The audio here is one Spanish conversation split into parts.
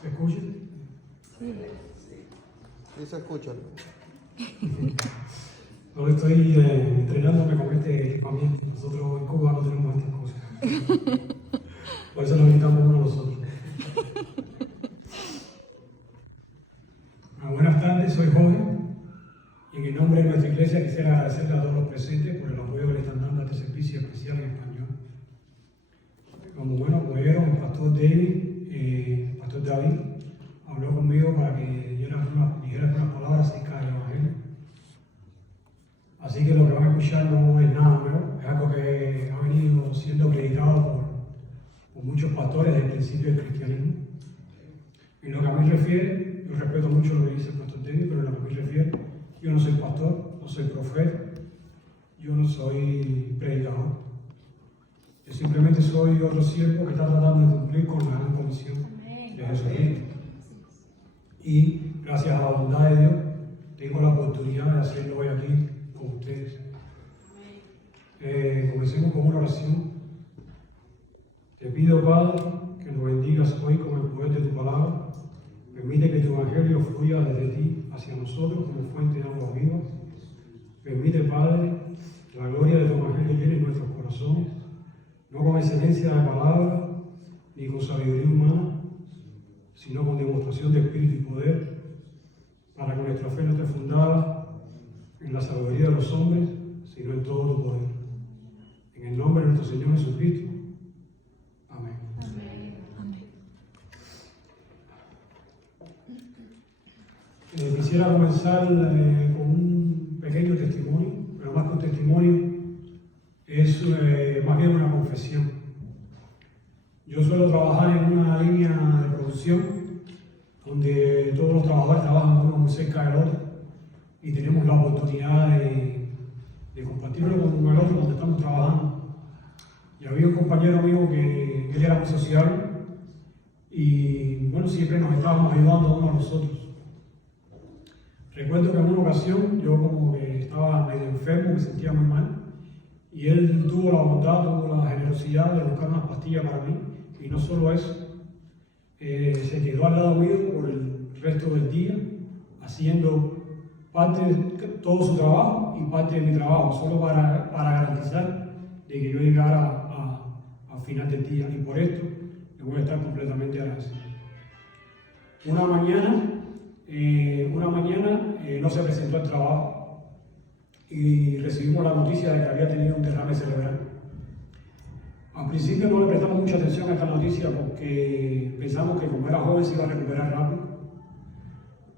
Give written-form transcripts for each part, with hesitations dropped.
¿Se escucha? Sí, se escucha. Ahora estoy entrenándome con este equipamiento. Nosotros en Cuba no tenemos estas cosas. Por eso nos invitamos uno a nosotros. Buenas tardes, soy Jorge. Y en el nombre de nuestra iglesia quisiera agradecerle a todos los presentes por el apoyo que le están dando a este servicio especial en español. Como buenos apoyeron, el pastor David, habló conmigo para que dijera algunas palabras acerca del Evangelio. Así que lo que van a escuchar no es nada nuevo, es algo que ha venido siendo predicado por muchos pastores desde el principio del cristianismo. En lo que a mí refiere, yo respeto mucho lo que dice el pastor David, pero en lo que a mí refiere, yo no soy pastor, no soy profeta, yo no soy predicador. Yo simplemente soy otro siervo que está tratando de cumplir con la gran comisión de Jesucristo. Y gracias a la bondad de Dios, tengo la oportunidad de hacerlo hoy aquí con ustedes. Comencemos con una oración. Te pido, Padre, que nos bendigas hoy con el poder de tu palabra. Permite que tu evangelio fluya desde ti hacia nosotros como fuente de agua viva. Permite, Padre, que la gloria de tu evangelio llene nuestros corazones, no con excelencia de palabra ni con sabiduría humana, sino con demostración de espíritu y poder, para que nuestra fe no esté fundada en la sabiduría de los hombres, sino en todo tu poder. En el nombre de nuestro Señor Jesucristo. Amén. Quisiera comenzar con un pequeño testimonio, pero más que un testimonio, es más bien una confesión. Yo suelo trabajar en una línea de producción donde todos los trabajadores trabajan uno muy cerca del otro y tenemos la oportunidad de compartirlo con el otro donde estamos trabajando. Y había un compañero mío que él era muy sociable y bueno, siempre nos estábamos ayudando unos a los otros. Recuerdo que en una ocasión yo como que estaba medio enfermo, me sentía muy mal, y él tuvo la bondad, tuvo la generosidad de buscar unas pastillas para mí, y no solo eso, se quedó al lado mío por el resto del día, haciendo parte de todo su trabajo y parte de mi trabajo, solo para garantizar de que yo llegara al final del día, y por esto le voy a estar completamente agradecido. Una mañana no se presentó al trabajo y recibimos la noticia de que había tenido un derrame cerebral. Al principio no le prestamos mucha atención a esta noticia porque pensamos que como era joven se iba a recuperar rápido,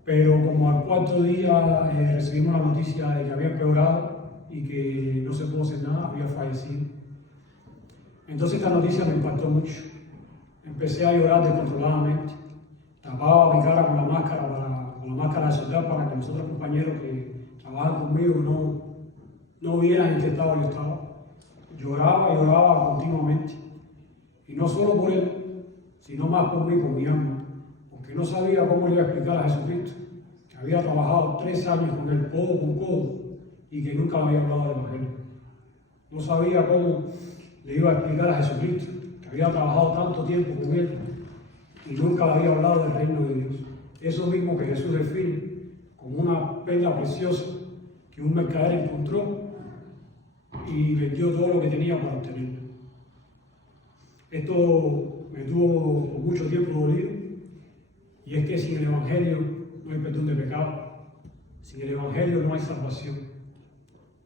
pero como al cuarto día recibimos la noticia de que había empeorado y que no se pudo hacer nada, había fallecido. Entonces esta noticia me impactó mucho. Empecé a llorar descontroladamente, tapaba mi cara con la máscara de soldado para que los otros compañeros que trabajan conmigo no vieran en qué estado yo estaba. Lloraba y lloraba continuamente. Y no solo por él, sino más por mí, por mi alma. Porque no sabía cómo le iba a explicar a Jesucristo, que había trabajado 3 años con él, codo con codo, y que nunca le había hablado del Evangelio. No sabía cómo le iba a explicar a Jesucristo, que había trabajado tanto tiempo con él, y nunca le había hablado del reino de Dios. Eso mismo que Jesús define como una perla preciosa que un mercader encontró y vendió todo lo que tenía para obtenerlo. Esto me tuvo por mucho tiempo dolido, y es que sin el Evangelio no hay perdón de pecado, sin el Evangelio no hay salvación.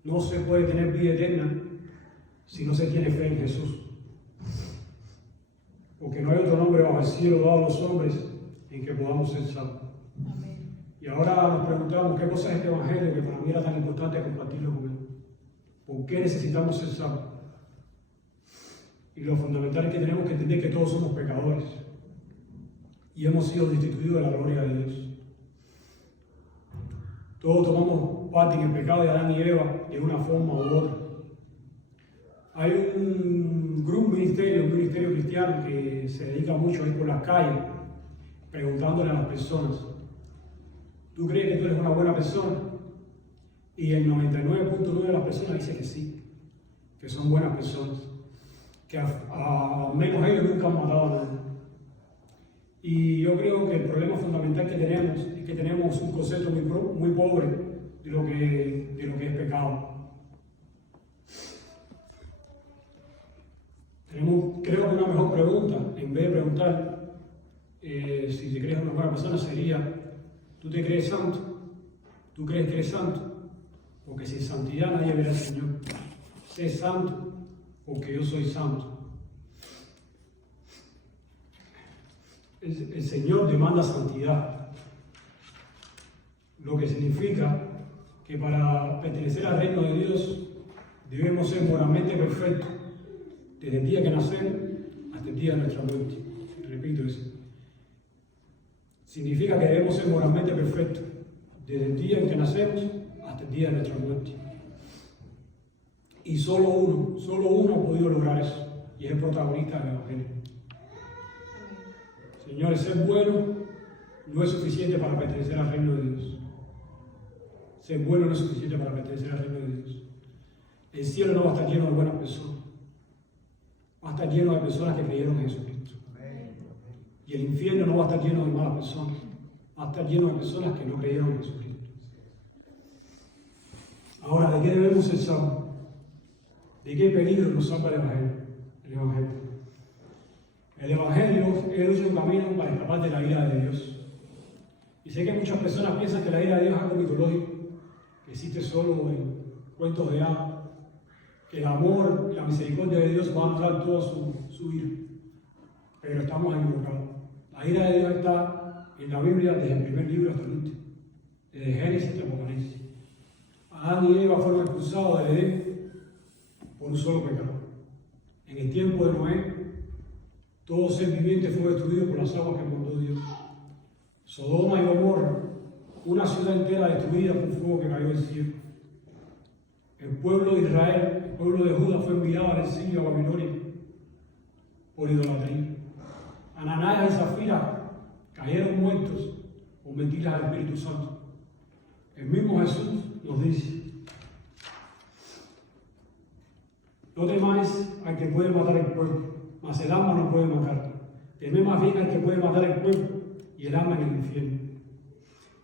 No se puede tener vida eterna si no se tiene fe en Jesús. Porque no hay otro nombre bajo el cielo dado a los hombres en que podamos ser salvos. Amén. Y ahora nos preguntamos qué cosa es este Evangelio que para mí era tan importante compartirlo con él. ¿Por qué necesitamos ser salvos? Y lo fundamental es que tenemos que entender que todos somos pecadores y hemos sido destituidos de la gloria de Dios. Todos tomamos parte en el pecado de Adán y Eva de una forma u otra. Hay un ministerio cristiano que se dedica mucho a ir por las calles preguntándole a las personas: ¿tú crees que tú eres una buena persona? Y el 99.9 de las personas dice que sí, que son buenas personas, que al menos ellos nunca han matado a nadie. Y yo creo que el problema fundamental que tenemos es que tenemos un concepto muy pobre de lo que es pecado. Creo que una mejor pregunta, en vez de preguntar si te crees una buena persona, sería: ¿tú te crees santo? ¿Tú crees que eres santo? Porque sin santidad nadie verá al Señor. Sé santo porque yo soy santo. El Señor demanda santidad, lo que significa que para pertenecer al reino de Dios debemos ser moralmente perfectos desde el día que nacemos hasta el día de nuestra muerte. Repito eso. Significa que debemos ser moralmente perfectos desde el día en que nacemos hasta el día de nuestra muerte. Y solo uno ha podido lograr eso, y es el protagonista del Evangelio. Señores, ser bueno no es suficiente para pertenecer al reino de Dios. Ser bueno no es suficiente para pertenecer al reino de Dios. El cielo no va a estar lleno de buenas personas. Va a estar lleno de personas que creyeron en Jesucristo. Y el infierno no va a estar lleno de malas personas. Va a estar lleno de personas que no creyeron en Jesucristo. Ahora, ¿de qué debemos ser salvos? ¿De qué peligro nos salva el Evangelio? El Evangelio es un camino para escapar de la ira de Dios. Y sé que muchas personas piensan que la ira de Dios es algo mitológico, que existe solo en cuentos de hadas, que el amor y la misericordia de Dios van a entrar toda su ira. Pero estamos equivocados. La ira de Dios está en la Biblia desde el primer libro hasta el último, desde Génesis hasta Apocalipsis. Adán y Eva fueron expulsados del Edén por un solo pecado. En el tiempo de Noé, todo ser viviente fue destruido por las aguas que mandó Dios. Sodoma y Gomorra, una ciudad entera destruida por un fuego que cayó del cielo. El pueblo de Israel, el pueblo de Judá, fue enviado al exilio a Babilonia por idolatría. Ananías y Zafira cayeron muertos por mentiras al Espíritu Santo. El mismo Jesús nos dice: no temáis al que puede matar el cuerpo, mas el alma no puede matar. Temed más bien al que puede matar el cuerpo y el alma en el infierno.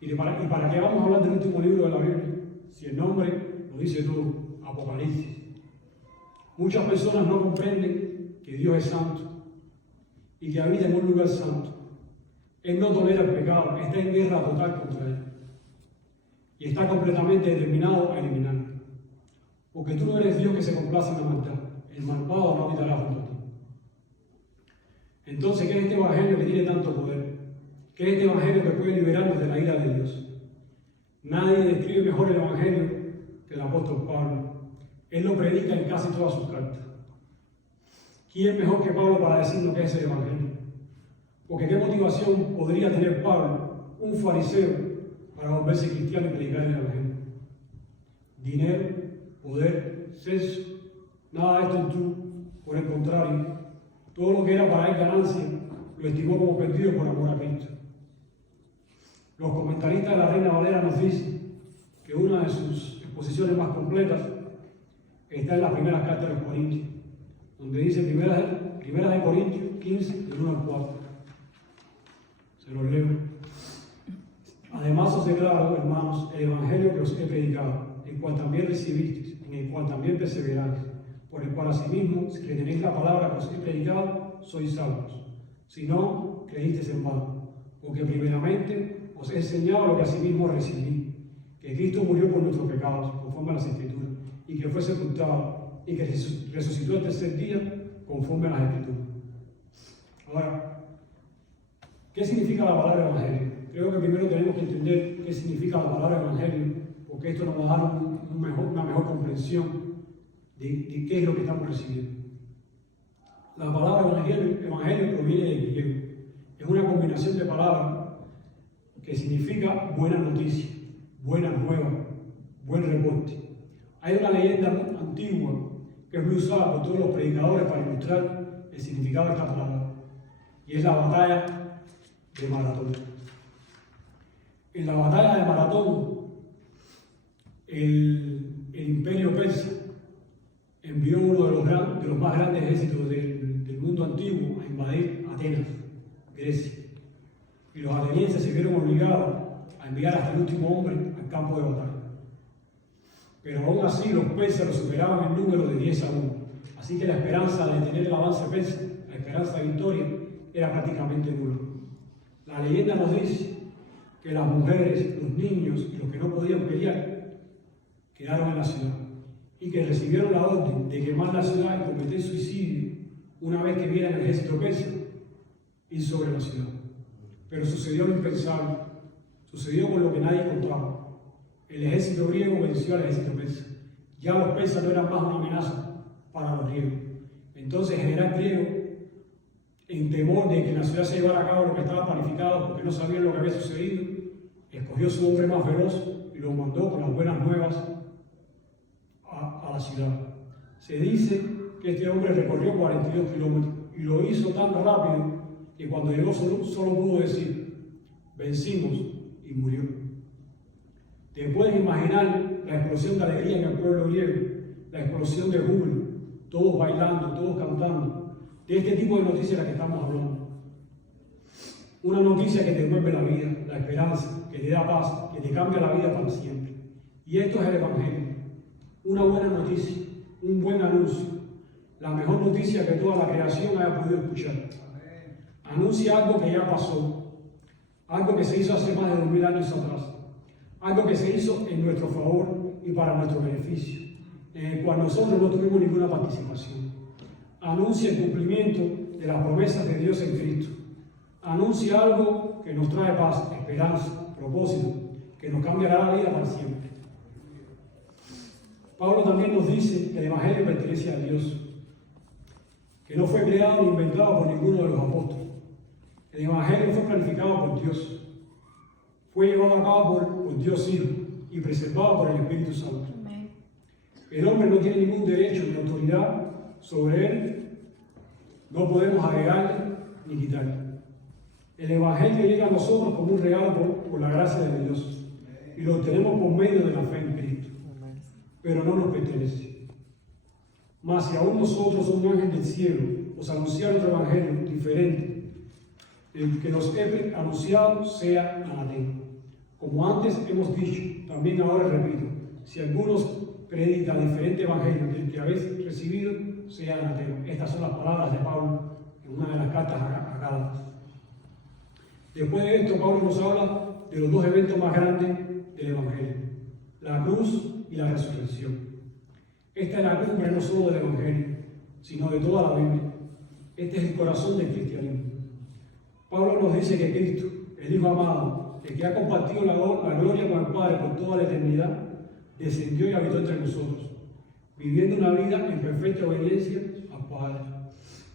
¿Y para qué vamos a hablar del último libro de la Biblia? Si el nombre lo dice todo, Apocalipsis. Muchas personas no comprenden que Dios es santo y que habita en un lugar santo. Él no tolera el pecado, está en guerra total contra él. Y está completamente determinado a eliminarlo. Porque tú no eres Dios que se complace en la maldad. El malvado no habitará junto a ti. Entonces, ¿qué es este Evangelio que tiene tanto poder? ¿Qué es este Evangelio que puede liberarnos de la ira de Dios? Nadie describe mejor el Evangelio que el apóstol Pablo. Él lo predica en casi todas sus cartas. ¿Quién mejor que Pablo para decirnos qué es el Evangelio? Porque ¿qué motivación podría tener Pablo, un fariseo, para volverse cristiano y predicar el Evangelio? Dinero, poder, sexo, nada de esto en tú. Por el contrario, todo lo que era para él ganancia, lo estimó como perdido por amor a Cristo. Los comentaristas de la Reina Valera nos dicen que una de sus exposiciones más completas está en las primeras cartas de los Corintios, donde dice primera de Corintios 15, del 1 al 4. Se los leo. Además os declaro, hermanos, el Evangelio que os he predicado, el cual también recibisteis, en el cual también perseveráis, por el cual asimismo, si retenéis la palabra que os he predicado, sois salvos. Si no, creísteis en vano, porque primeramente os he enseñado lo que asimismo recibí, que Cristo murió por nuestros pecados, conforme a las Escrituras, y que fue sepultado, y que resucitó el tercer día, conforme a las Escrituras. Ahora, ¿qué significa la palabra Evangelio? Creo que primero tenemos que entender qué significa la palabra Evangelio, porque esto nos va a dar una mejor comprensión de qué es lo que estamos recibiendo. La palabra evangelio proviene del griego. Es una combinación de palabras que significa buena noticia, buena nueva, buen reporte. Hay una leyenda antigua que es muy usada por todos los predicadores para ilustrar el significado de esta palabra, y es la batalla de Maratón. En la batalla de Maratón, el imperio persa envió uno de los más grandes ejércitos del mundo antiguo a invadir Atenas, Grecia. y los atenienses se vieron obligados a enviar hasta el último hombre al campo de batalla. Pero aún así los persas lo superaban en número de 10 a 1. Así que la esperanza de detener el avance persa, la esperanza de victoria, era prácticamente nula. La leyenda nos dice que las mujeres, los niños y los que no podían pelear quedaron en la ciudad y que recibieron la orden de quemar la ciudad y cometer suicidio una vez que vieran el ejército persa ir sobre la ciudad. Pero sucedió lo impensable, sucedió con lo que nadie contaba. El ejército griego venció al ejército persa. Ya los persas no eran más una amenaza para los griegos. Entonces el general griego, en temor de que en la ciudad se llevara a cabo lo que estaba planificado, porque no sabían lo que había sucedido, escogió su hombre más veloz y lo mandó con las buenas nuevas a la ciudad. Se dice que este hombre recorrió 42 kilómetros y lo hizo tan rápido que cuando llegó solo pudo decir: vencimos, y murió. Te puedes imaginar la explosión de alegría en el pueblo griego, la explosión de júbilo, todos bailando, todos cantando. De este tipo de noticias de la que estamos hablando. Una noticia que te devuelve la vida, la esperanza, que te da paz, que te cambia la vida para siempre. Y esto es el Evangelio. Una buena noticia, un buen anuncio, la mejor noticia que toda la creación haya podido escuchar. Anuncia algo que ya pasó, algo que se hizo hace más de 2000 años atrás, algo que se hizo en nuestro favor y para nuestro beneficio, en el cual nosotros no tuvimos ninguna participación. Anuncia el cumplimiento de las promesas de Dios en Cristo. Anuncia algo que nos trae paz, esperanza, propósito, que nos cambiará la vida para siempre. Pablo también nos dice que el Evangelio pertenece a Dios, que no fue creado ni inventado por ninguno de los apóstoles. El Evangelio fue planificado por Dios, fue llevado a cabo por Dios Hijo y preservado por el Espíritu Santo. Amén. El hombre no tiene ningún derecho ni autoridad sobre él, no podemos agregarle ni quitarle. El Evangelio llega a nosotros como un regalo por la gracia de Dios y lo obtenemos por medio de la fe en Cristo, pero no nos pertenece. Mas si aún nosotros, un ángel del cielo, os anunciar otro Evangelio diferente, el que nos he anunciado sea anatema. Como antes hemos dicho, también ahora repito, si algunos predican diferente Evangelio del que habéis recibido, sea anatema. Estas son las palabras de Pablo en una de las cartas a Gálatas. Después de esto, Pablo nos habla de los dos eventos más grandes del Evangelio, la cruz y la resurrección. Esta es la cumbre no solo del Evangelio, sino de toda la Biblia. Este es el corazón del cristianismo. Pablo nos dice que Cristo, el Hijo amado, el que ha compartido la gloria con el Padre por toda la eternidad, descendió y habitó entre nosotros, viviendo una vida en perfecta obediencia al Padre,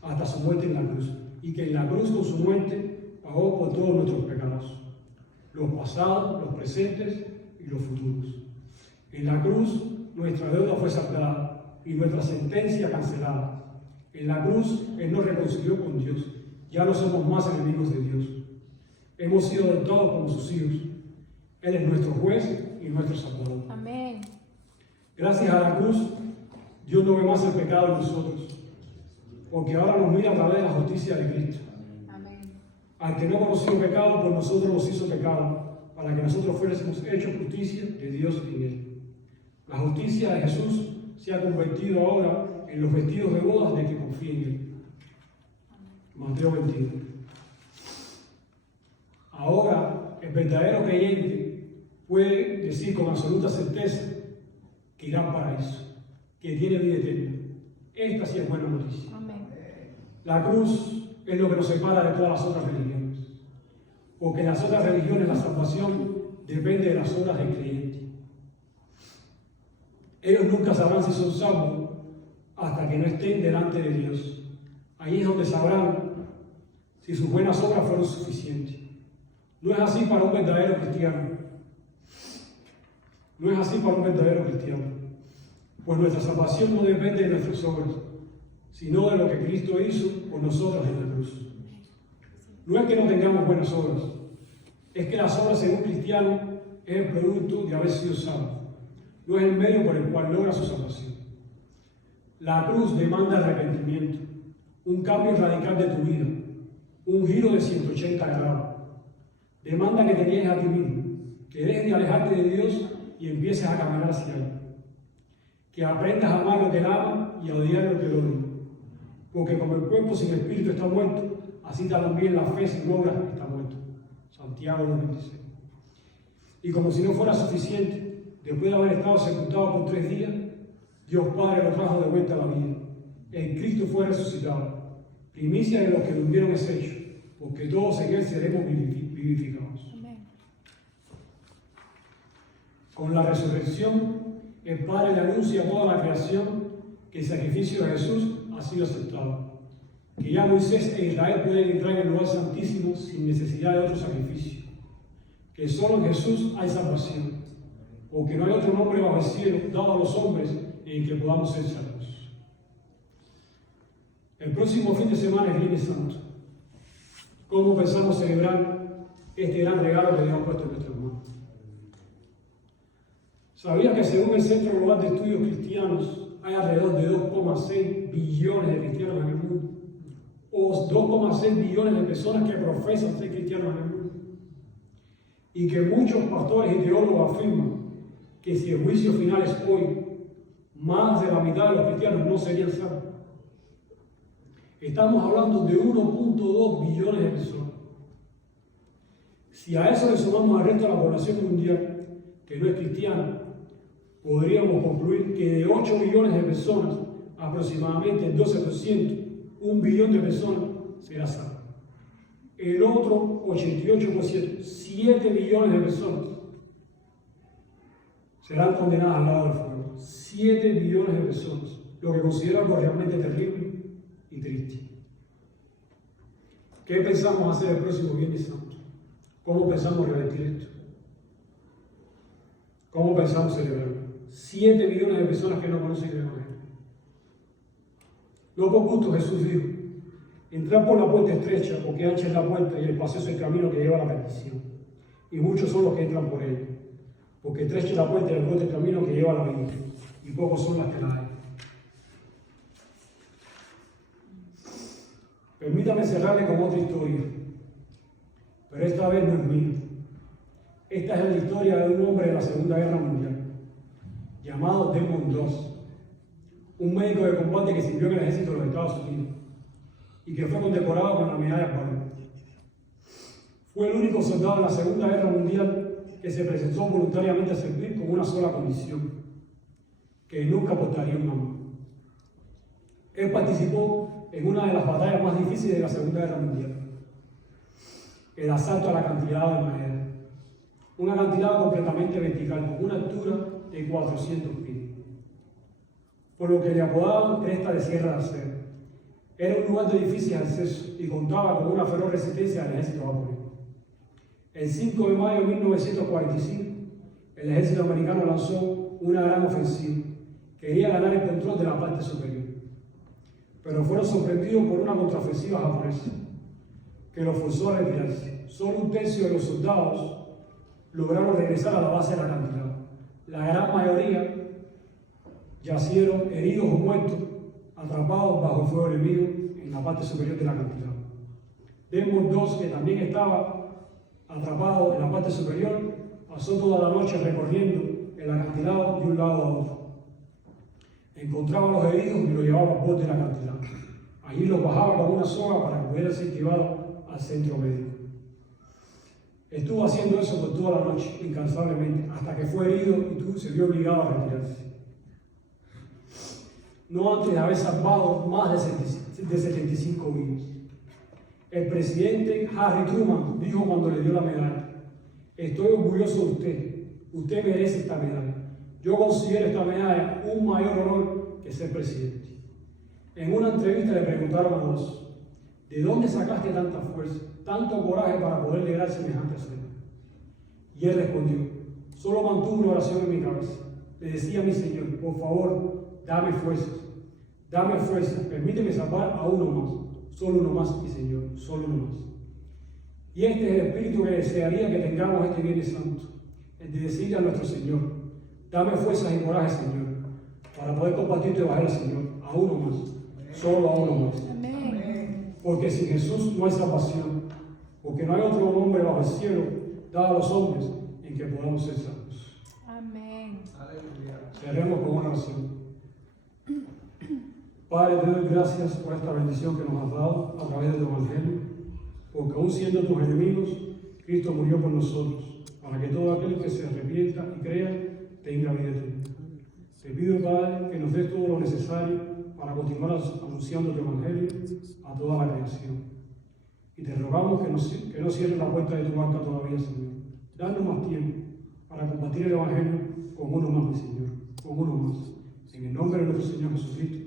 hasta su muerte en la cruz, y que en la cruz con su muerte pagó por todos nuestros pecados, los pasados, los presentes y los futuros. En la cruz nuestra deuda fue saldada y nuestra sentencia cancelada. En la cruz Él nos reconcilió con Dios. Ya no somos más enemigos de Dios. Hemos sido adoptados como sus hijos. Él es nuestro juez y nuestro salvador. Amén. Gracias a la cruz, Dios no ve más el pecado en nosotros, porque ahora nos mira a través de la justicia de Cristo. Amén. Al que no conoció pecado, por nosotros nos hizo pecado, para que nosotros fuésemos hechos justicia de Dios en Él. La justicia de Jesús se ha convertido ahora en los vestidos de bodas de que confíen en Él. Mateo 21. Ahora, el verdadero creyente puede decir con absoluta certeza que irá al paraíso, que tiene vida eterna. Esta sí es buena noticia. Amén. La cruz es lo que nos separa de todas las otras religiones, porque en las otras religiones la salvación depende de las obras del creyente. Ellos nunca sabrán si son salvos hasta que no estén delante de Dios. Ahí es donde sabrán si sus buenas obras fueron suficientes. No es así para un verdadero cristiano. No es así para un verdadero cristiano. Pues nuestra salvación no depende de nuestras obras, sino de lo que Cristo hizo por nosotros en la cruz. No es que no tengamos buenas obras, es que las obras en un cristiano es el producto de haber sido salvo. No es el medio por el cual logra su salvación. La cruz demanda arrepentimiento, un cambio radical de tu vida, un giro de 180 grados. Demanda que te niegues a ti mismo, que dejes de alejarte de Dios y empieces a caminar hacia Él. Que aprendas a amar lo que Él ama y a odiar lo que Él odia. Porque como el cuerpo sin espíritu está muerto, así también la fe sin obras está muerta. Santiago 2:26. Y como si no fuera suficiente, después de haber estado sepultado por 3 días, Dios Padre lo trajo de vuelta a la vida. En Cristo fue resucitado. Primicia de los que durmieron es hecho, porque todos en Él seremos vivificados. Amén. Con la resurrección, el Padre le anuncia a toda la creación que el sacrificio de Jesús ha sido aceptado. Que ya Moisés e Israel pueden entrar en el lugar santísimo sin necesidad de otro sacrificio. Que solo en Jesús hay salvación, porque no hay otro nombre bajo el cielo dado a los hombres en que podamos ser salvos. El próximo fin de semana es Viernes Santo. ¿Cómo pensamos celebrar este gran regalo que Dios ha puesto en nuestras manos? ¿Sabías que según el Centro Global de Estudios Cristianos hay alrededor de 2,6 billones de cristianos en el mundo? O 2,6 billones de personas que profesan ser cristianos en el mundo. Y que muchos pastores y teólogos afirman que si el juicio final es hoy, más de la mitad de los cristianos no serían salvos. Estamos hablando de 1,2 billones de personas. Si a eso le sumamos al resto de la población mundial, que no es cristiana, podríamos concluir que de 8 billones de personas, aproximadamente el 12%, 1 billón de personas será salvo. El otro 88%, 7 billones de personas, serán condenadas al lado del fuego. 7 billones de personas, lo que considero algo realmente terrible y triste. ¿Qué pensamos hacer el próximo Viernes Santo? ¿Cómo pensamos revertir esto? ¿Cómo pensamos celebrarlo? 7 billones de personas que no conocen el Evangelio. No por gusto Jesús dijo: entrad por la puerta estrecha, porque ancha es la puerta y el paso es el camino que lleva a la perdición. Y muchos son los que entran por él. Porque estrecha es la puerta y angosto el camino que lleva a la vida. Y pocos son las que la hay. Permítame cerrarle con otra historia. Pero esta vez no es mía. Esta es la historia de un hombre de la Segunda Guerra Mundial, llamado Desmond Doss, un médico de combate que sirvió en el ejército de los Estados Unidos y que fue condecorado con la medalla Valor. Fue el único soldado en la Segunda Guerra Mundial que se presentó voluntariamente a servir con una sola condición: que nunca portaría un arma. Él participó en una de las batallas más difíciles de la Segunda Guerra Mundial, el asalto al acantilado de madera. Un acantilado completamente vertical, con una altura de 400 pies, por lo que le apodaban Cresta de Sierra de Acero. Era un lugar de difícil acceso y contaba con una feroz resistencia del ejército japonés. El 5 de mayo de 1945, el ejército americano lanzó una gran ofensiva. Quería ganar el control de la parte superior, pero fueron sorprendidos por una contraofensiva japonesa que los forzó a retirarse. Solo un tercio de los soldados lograron regresar a la base del acantilado. La gran mayoría yacieron heridos o muertos, atrapados bajo el fuego enemigo en la parte superior del acantilado. Desmond Doss, que también estaba atrapado en la parte superior, pasó toda la noche recorriendo el acantilado de un lado a otro. Encontraba a los heridos y los llevaba al borde del acantilado. Allí los bajaba con una soga para que pudieran ser llevados al centro médico. Estuvo haciendo eso por toda la noche, incansablemente, hasta que fue herido y se vio obligado a retirarse. No antes de haber salvado más de 75 vidas. El presidente Harry Truman dijo cuando le dio la medalla: estoy orgulloso de usted, usted merece esta medalla. Yo considero esta medalla un mayor honor que ser presidente. En una entrevista le preguntaron a Doss: ¿de dónde sacaste tanta fuerza, tanto coraje para poder lograr semejante hazaña? Y él respondió: solo mantuve una oración en mi cabeza. Le decía a mi Señor: por favor, dame fuerza, permíteme salvar a uno más, solo uno más, mi Señor, solo uno más. Y este es el espíritu que desearía que tengamos este Viernes Santo, el de decirle a nuestro Señor: dame fuerzas y coraje, Señor, para poder compartir tu evangelio, Señor, a uno más, solo a uno más. Amén. Porque sin Jesús no hay salvación, porque no hay otro nombre bajo el cielo dado a los hombres en que podamos ser salvos. Amén. Cerremos con una oración. Padre, te doy gracias por esta bendición que nos has dado a través de tu Evangelio, porque aún siendo tus enemigos, Cristo murió por nosotros, para que todo aquel que se arrepienta y crea tenga vida eterna. Te pido, Padre, que nos des todo lo necesario para continuar anunciando tu Evangelio a toda la creación. Y te rogamos que no cierres la puerta de tu banca todavía, Señor. Danos más tiempo para compartir el Evangelio con uno más, mi Señor, con uno más. En el nombre de nuestro Señor Jesucristo.